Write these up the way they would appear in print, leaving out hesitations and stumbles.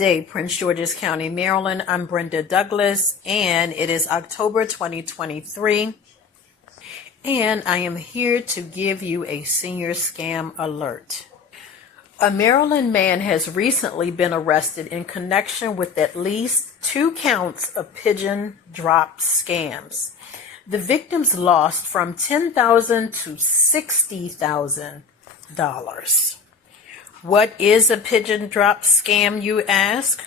day, Prince George's County, Maryland. I'm Brenda Douglas, and it is October 2023, and I am here to give you a senior scam alert. A Maryland man has recently been arrested in connection with at least 2 counts of Pigeon Drop scams. The victims lost from $10,000 to $60,000. What is a Pigeon Drop scam, you ask?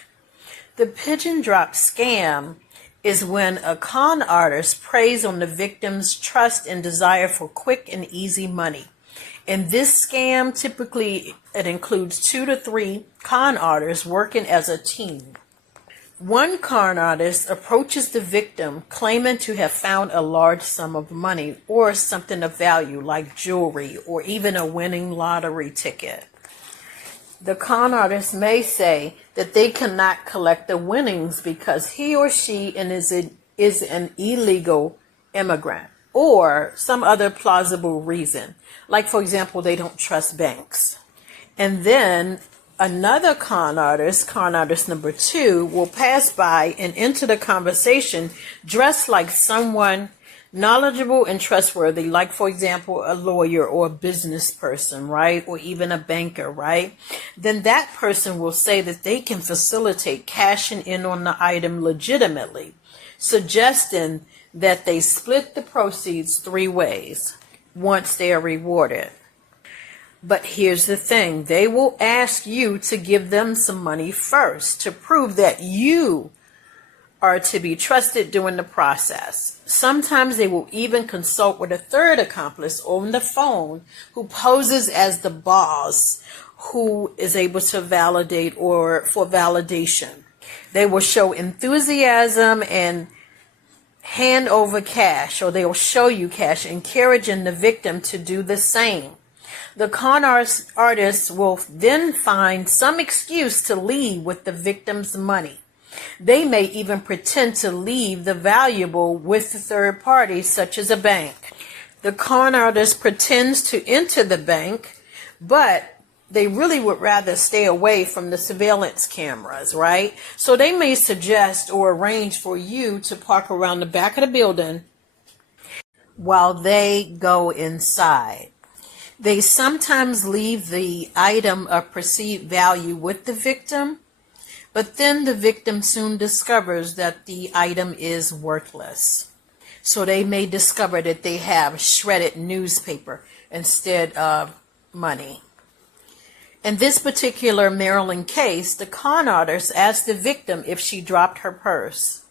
The Pigeon Drop scam is when a con artist preys on the victim's trust and desire for quick and easy money. In this scam, typically it includes 2 to 3 con artists working as a team. One con artist approaches the victim claiming to have found a large sum of money or something of value like jewelry or even a winning lottery ticket. The con artist may say that they cannot collect the winnings because he or she is an illegal immigrant or some other plausible reason. Like, for example, they don't trust banks. And then another con artist number 2, will pass by and enter the conversation dressed like someone knowledgeable and trustworthy, like, for example, a lawyer or a business person, right? Or even a banker, right? Then that person will say that they can facilitate cashing in on the item legitimately, suggesting that they split the proceeds 3 ways once they are rewarded. But here's the thing, they will ask you to give them some money first to prove that you are to be trusted during the process. Sometimes they will even consult with a third accomplice on the phone who poses as the boss, who is able to validate or for validation. They will show enthusiasm and hand over cash, or they will show you cash, encouraging the victim to do the same. The con artist will then find some excuse to leave with the victim's money. They may even pretend to leave the valuable with a third party, such as a bank. The con artist pretends to enter the bank, but they really would rather stay away from the surveillance cameras, right? So they may suggest or arrange for you to park around the back of the building while they go inside. They sometimes leave the item of perceived value with the victim, but then the victim soon discovers that the item is worthless. So they may discover that they have shredded newspaper instead of money. In this particular Maryland case, the con artist asked the victim if she dropped her purse.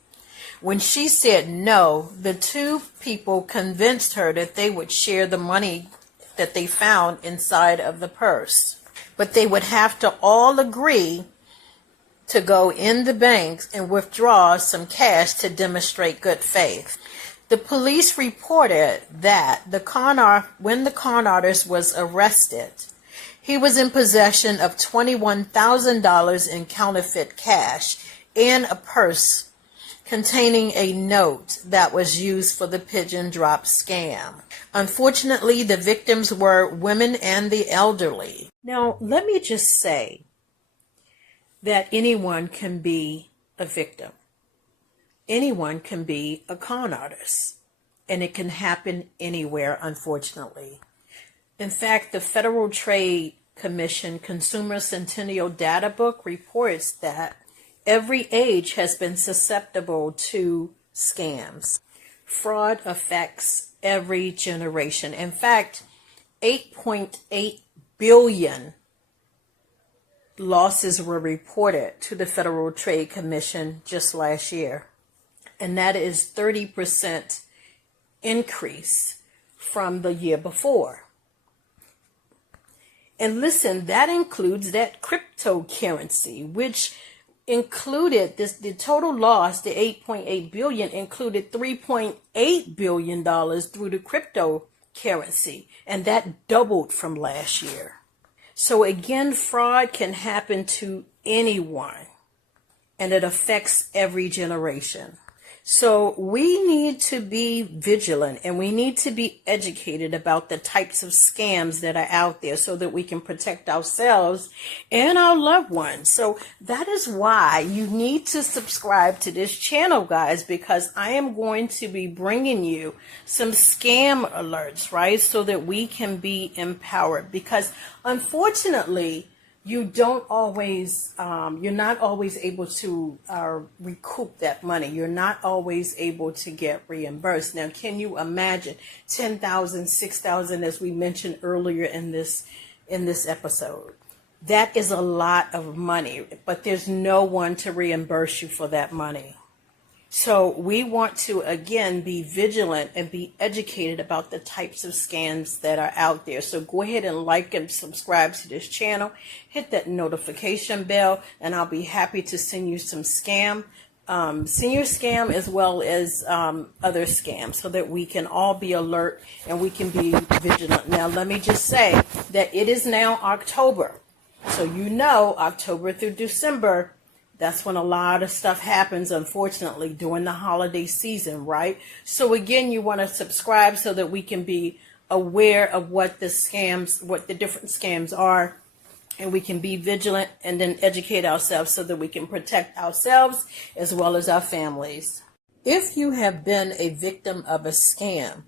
When she said no, the 2 people convinced her that they would share the money that they found inside of the purse. But they would have to all agree to go in the bank and withdraw some cash to demonstrate good faith. The police reported that when the con artist was arrested, he was in possession of $21,000 in counterfeit cash and a purse containing a note that was used for the Pigeon Drop scam. Unfortunately, the victims were women and the elderly. Now, let me just say that anyone can be a victim. Anyone can be a con artist, and it can happen anywhere, unfortunately. In fact, the Federal Trade Commission Consumer Centennial Data Book reports that every age has been susceptible to scams. Fraud affects every generation. In fact, 8.8 billion losses were reported to the Federal Trade Commission just last year. And that is 30% increase from the year before. And listen, that includes that cryptocurrency, which included the total loss, the 8.8 billion, included $3.8 billion through the cryptocurrency. And that doubled from last year. So again, fraud can happen to anyone, and it affects every generation. So we need to be vigilant and we need to be educated about the types of scams that are out there so that we can protect ourselves and our loved ones. So that is why you need to subscribe to this channel, guys, because I am going to be bringing you some scam alerts, right? So that we can be empowered, because unfortunately, you don't always, you're not always able to recoup that money. You're not always able to get reimbursed. Now, can you imagine 10,000, 6,000, as we mentioned earlier in this episode? That is a lot of money, but there's no one to reimburse you for that money. So we want to, again, be vigilant and be educated about the types of scams that are out there. So go ahead and like and subscribe to this channel. Hit that notification bell, and I'll be happy to send you some senior scam as well as other scams, so that we can all be alert and we can be vigilant. Now, let me just say that it is now October. So you know, October through December, that's when a lot of stuff happens, unfortunately, during the holiday season, right? So again, you want to subscribe so that we can be aware of what the different scams are, and we can be vigilant and then educate ourselves so that we can protect ourselves as well as our families. If you have been a victim of a scam,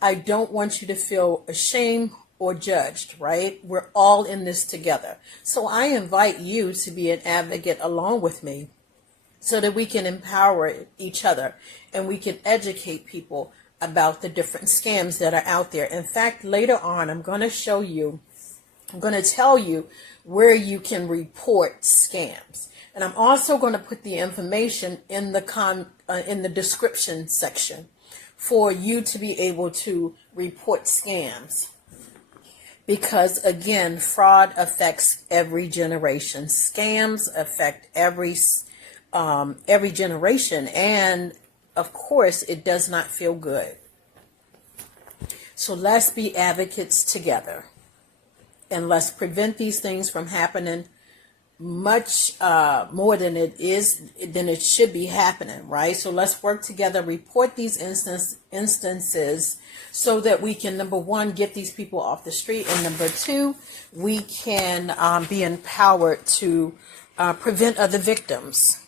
I don't want you to feel ashamed or judged, right? We're all in this together. So I invite you to be an advocate along with me so that we can empower each other and we can educate people about the different scams that are out there. In fact, later on, I'm going to tell you where you can report scams. And I'm also going to put the information in the description section for you to be able to report scams. Because again, fraud affects every generation. Scams affect every generation, and of course, it does not feel good. So let's be advocates together, and let's prevent these things from happening much more than it should be happening, right? So let's work together, report these instances so that we can, number one, get these people off the street, and number two, we can be empowered to prevent other victims.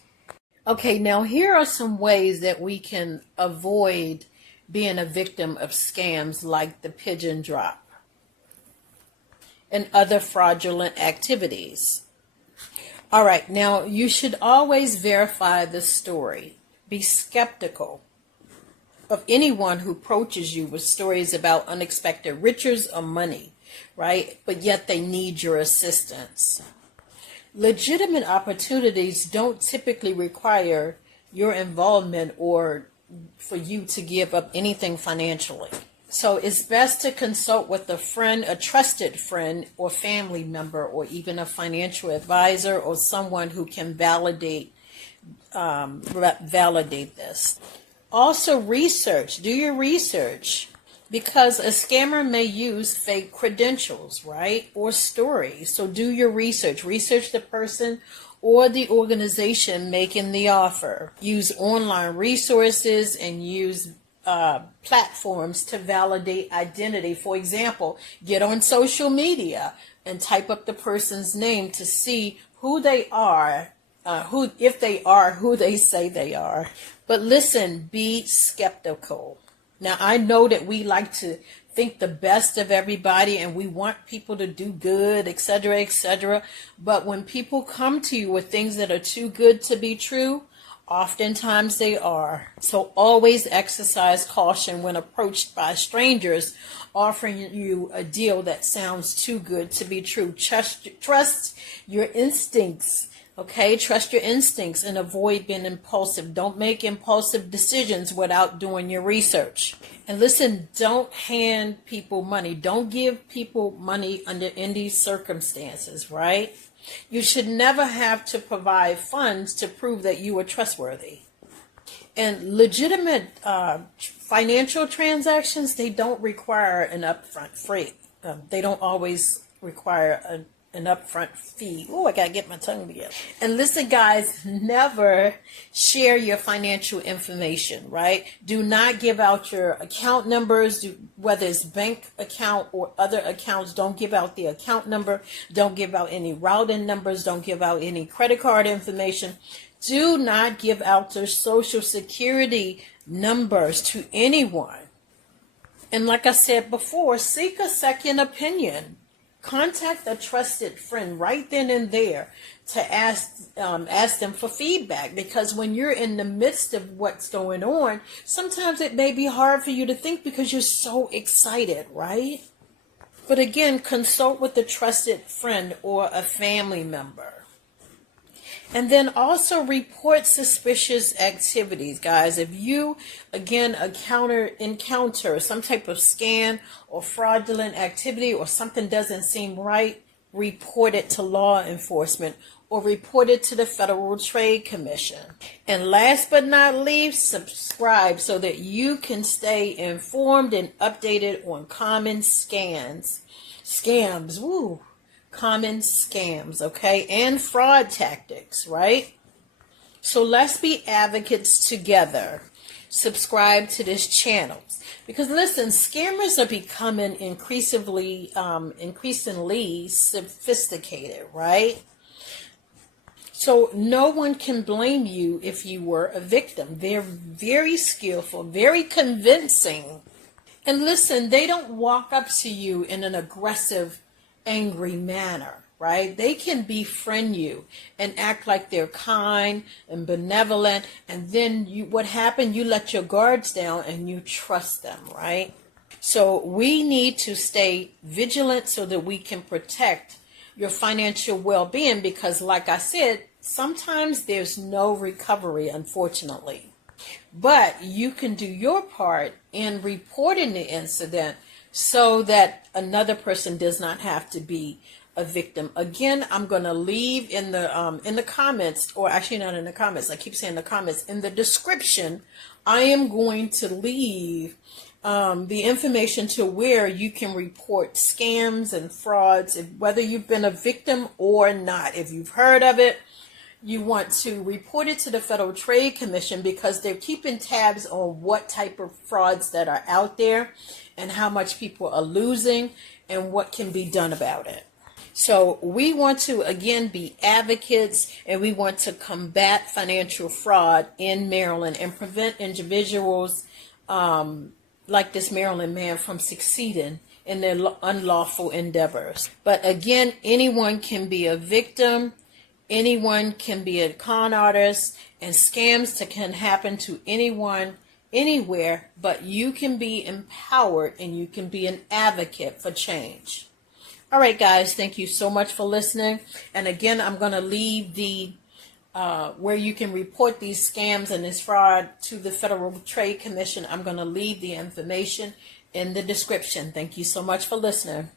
Okay, now here are some ways that we can avoid being a victim of scams like the Pigeon Drop and other fraudulent activities. All right, now you should always verify the story. Be skeptical of anyone who approaches you with stories about unexpected riches or money, right? But yet they need your assistance. Legitimate opportunities don't typically require your involvement or for you to give up anything financially. So it's best to consult with a friend, a trusted friend or family member, or even a financial advisor or someone who can validate this. Also, do your research, because a scammer may use fake credentials, right, or stories. So do your research. Research the person or the organization making the offer. Use online resources and use platforms to validate identity. For example, get on social media and type up the person's name to see who they are, if they are who they say they are. But listen, be skeptical. Now, I know that we like to think the best of everybody and we want people to do good, etc., etc. But when people come to you with things that are too good to be true, oftentimes they are. So always exercise caution when approached by strangers offering you a deal that sounds too good to be true. Trust your instincts. Okay, trust your instincts and avoid being impulsive. Don't make impulsive decisions without doing your research. And listen, don't hand people money. Don't give people money under any circumstances, right? You should never have to provide funds to prove that you are trustworthy. And legitimate financial transactions, they don't require an upfront fee. They don't always require an upfront fee. Oh, I gotta get my tongue together. And listen, guys, never share your financial information, right? Do not give out your account numbers, whether it's bank account or other accounts. Don't give out the account number. Don't give out any routing numbers. Don't give out any credit card information. Do not give out your social security numbers to anyone. And like I said before, seek a second opinion. Contact a trusted friend right then and there to ask them for feedback, because when you're in the midst of what's going on, sometimes it may be hard for you to think because you're so excited, right? But again, consult with a trusted friend or a family member. And then also report suspicious activities, guys. If you, again, encounter some type of scam or fraudulent activity, or something doesn't seem right, report it to law enforcement or report it to the Federal Trade Commission. And last but not least, subscribe so that you can stay informed and updated on common scams, common scams, okay, and fraud tactics, right? So let's be advocates together. Subscribe to this channel, because listen, scammers are becoming increasingly sophisticated, right? So no one can blame you if you were a victim. They're very skillful, very convincing. And listen, they don't walk up to you in an aggressive, angry manner, right? They can befriend you and act like they're kind and benevolent, and then what happened? You let your guards down and you trust them, right? So we need to stay vigilant so that we can protect your financial well-being, because like I said, sometimes there's no recovery, unfortunately. But you can do your part in reporting the incident so that another person does not have to be a victim. Again, I'm going to leave in the comments, or actually not in the comments, I keep saying the comments, in the description, I am going to leave the information to where you can report scams and frauds, whether you've been a victim or not. If you've heard of it, you want to report it to the Federal Trade Commission, because they're keeping tabs on what type of frauds that are out there and how much people are losing and what can be done about it. So we want to, again, be advocates, and we want to combat financial fraud in Maryland and prevent individuals like this Maryland man from succeeding in their unlawful endeavors. But again, anyone can be a victim. Anyone can be a con artist, and scams can happen to anyone, anywhere, but you can be empowered and you can be an advocate for change. All right, guys, thank you so much for listening. And again, I'm going to leave the where you can report these scams and this fraud to the Federal Trade Commission. I'm going to leave the information in the description. Thank you so much for listening.